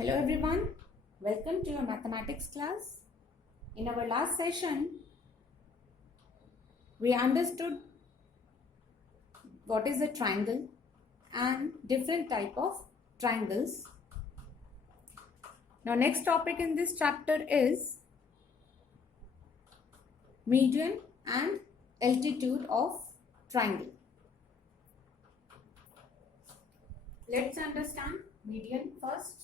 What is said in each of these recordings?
Hello everyone, welcome to your mathematics class. In our last session, we understood what is a triangle and different type of triangles. Now next topic in this chapter is median and altitude of triangle. Let's understand median first.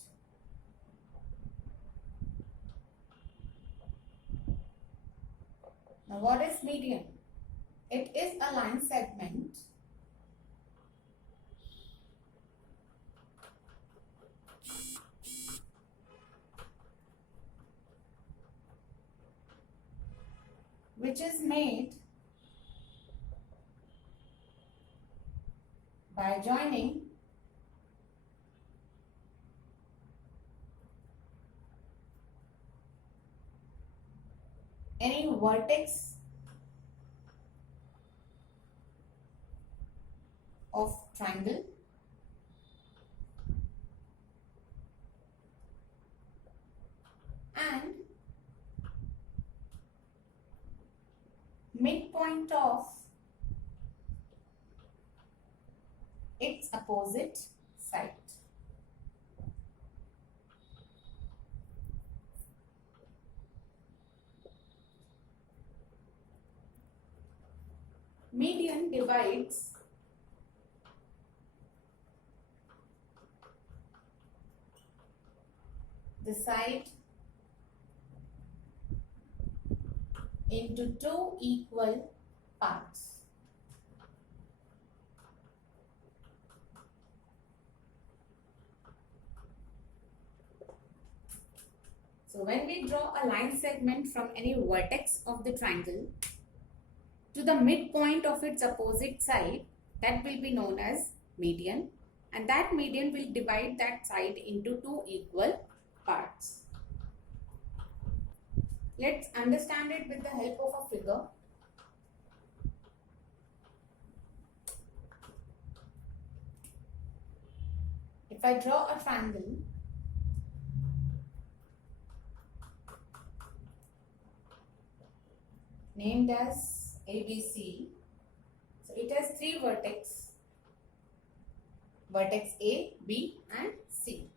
Now what is median? It is a line segment which is made by joining any vertex of triangle and midpoint of its opposite side. Median divides the side into two equal parts. So when we draw a line segment from any vertex of the triangle to the midpoint of its opposite side, that will be known as median, and that median will divide that side into two equal parts. Let's understand it with the help of a figure. If I draw a triangle, named as ABC, so it has three vertex, vertex A, B and C.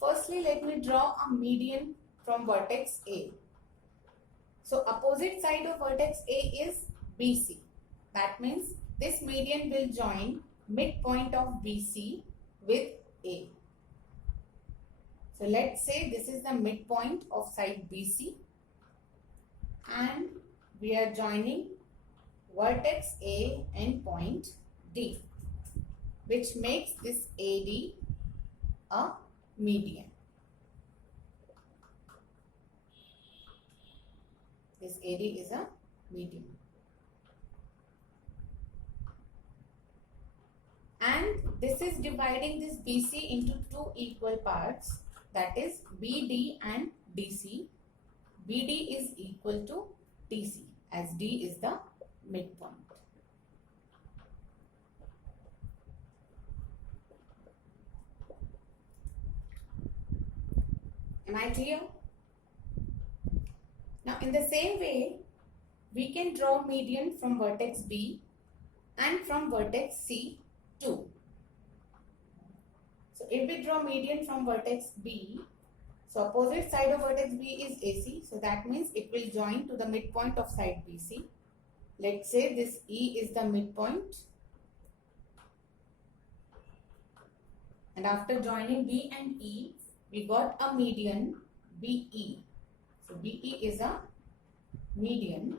Firstly, let me draw a median from vertex A. So opposite side of vertex A is BC. That means this median will join midpoint of BC with A. So let's say this is the midpoint of side BC and we are joining vertex A and point D, which makes this AD a median. This AD is a median. And this is dividing this BC into two equal parts, that is BD and DC. BD is equal to DC as D is the midpoint. Am I clear? Now in the same way, we can draw median from vertex B and from vertex C too. So if we draw median from vertex B, so opposite side of vertex B is AC, so that means it will join to the midpoint of side BC. Let's say this E is the midpoint, and after joining B and E, we got a median BE. So BE is a median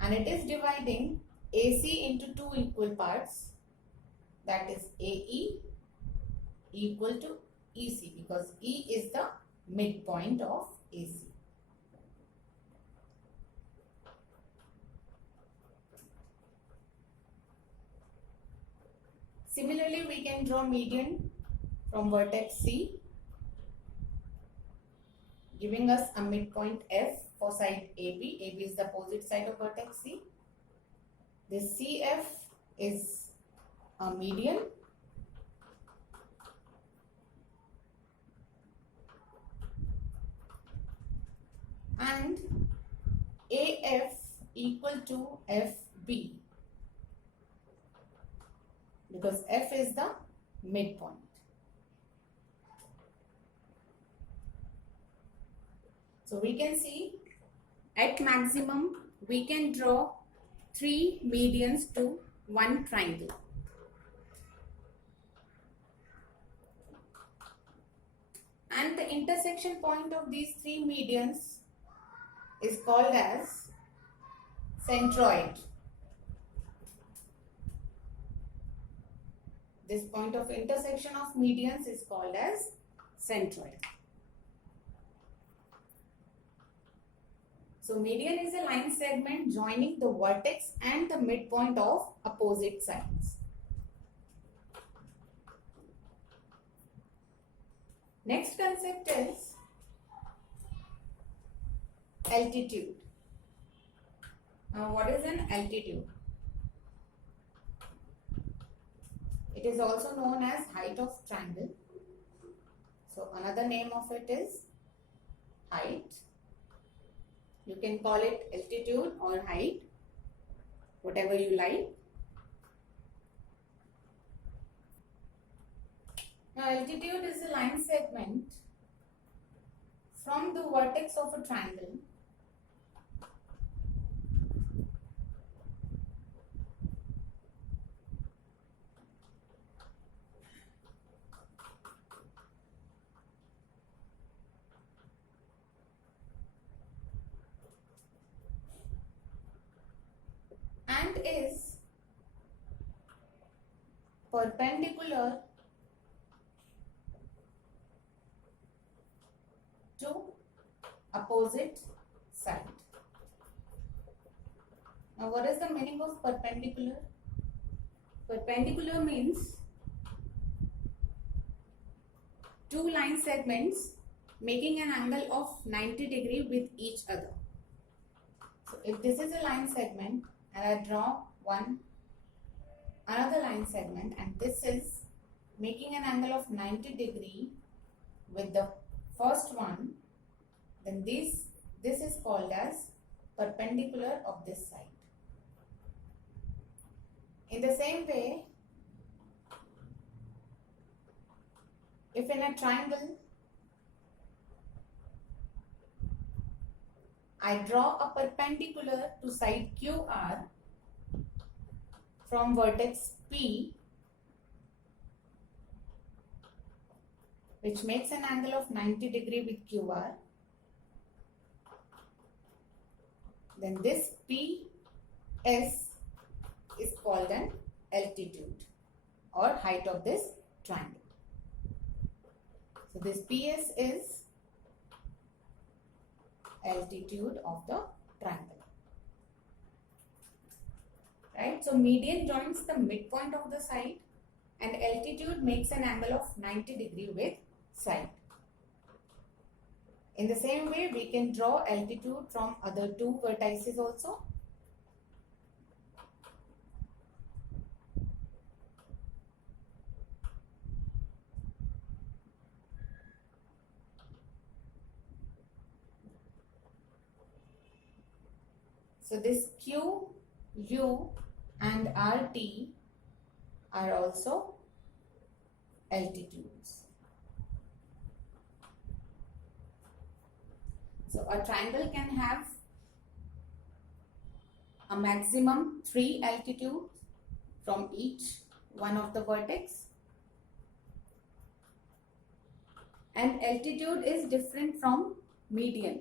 and it is dividing AC into two equal parts, that is AE equal to EC, because E is the midpoint of AC. Similarly, we can draw median from vertex C, giving us a midpoint F for side AB. AB is the opposite side of vertex C. This CF is a median and AF equal to FB, because F is the midpoint. So we can see at maximum we can draw 3 medians to one triangle. And the intersection point of these 3 medians is called as centroid. This point of intersection of medians is called as centroid. So median is a line segment joining the vertex and the midpoint of opposite sides. Next concept is altitude. Now what is an altitude? It is also known as height of triangle. So another name of it is height. You can call it altitude or height, whatever you like. Now altitude is a line segment from the vertex of a triangle and is perpendicular to opposite side. Now what is the meaning of perpendicular? Perpendicular means two line segments making an angle of 90 degree with each other. So if this is a line segment and I draw another line segment and this is making an angle of 90 degree with the first one, then this is called as perpendicular of this side. In the same way, if in a triangle I draw a perpendicular to side QR from vertex P, which makes an angle of 90 degree with QR, then this PS is called an altitude or height of this triangle. So this PS is altitude of the triangle. Right? So median joins the midpoint of the side and altitude makes an angle of 90 degree with side. In the same way, we can draw altitude from other two vertices also. So this Q, U and RT are also altitudes. So a triangle can have a maximum 3 altitudes from each one of the vertex, and altitude is different from median.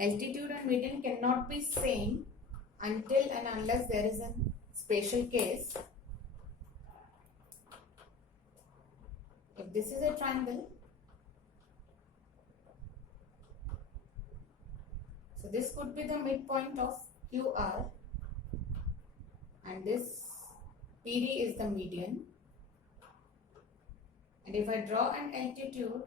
Altitude and median cannot be same until and unless there is a special case. If this is a triangle, so this could be the midpoint of QR and this PD is the median, and if I draw an altitude,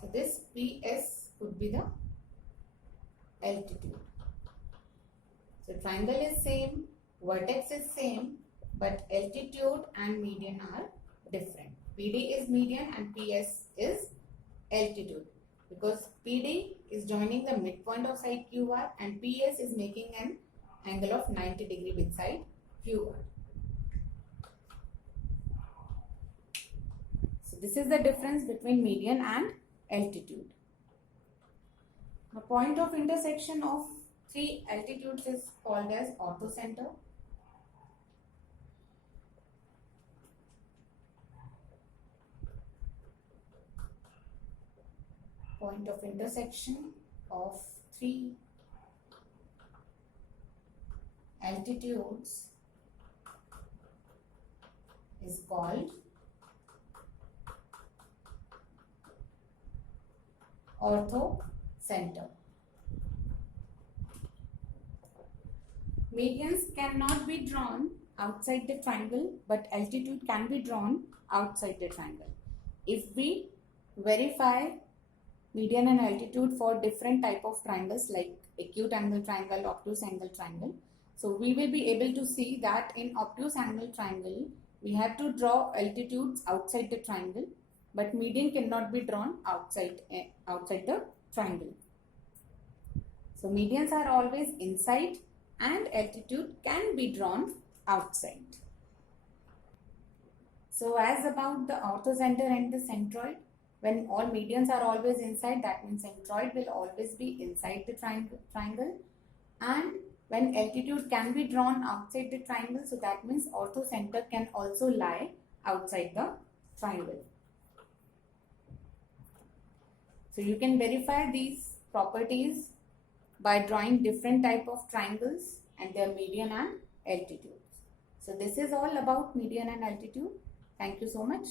so this PS could be the altitude. So triangle is same, vertex is same, but altitude and median are different. PD is median and PS is altitude, because PD is joining the midpoint of side QR and PS is making an angle of 90 degree with side QR. So this is the difference between median and altitude. The point of intersection of three altitudes is called as orthocenter. Point of intersection of three altitudes is called orthocenter. Medians cannot be drawn outside the triangle, but altitude can be drawn outside the triangle. If we verify median and altitude for different type of triangles like acute angle triangle, obtuse angle triangle, so we will be able to see that in obtuse angle triangle we have to draw altitudes outside the triangle, but median cannot be drawn outside the triangle. So medians are always inside and altitude can be drawn outside. So as about the orthocenter and the centroid, when all medians are always inside, that means centroid will always be inside the triangle, and when altitude can be drawn outside the triangle, so that means orthocenter can also lie outside the triangle. So you can verify these properties by drawing different type of triangles and their median and altitudes. So this is all about median and altitude. Thank you so much.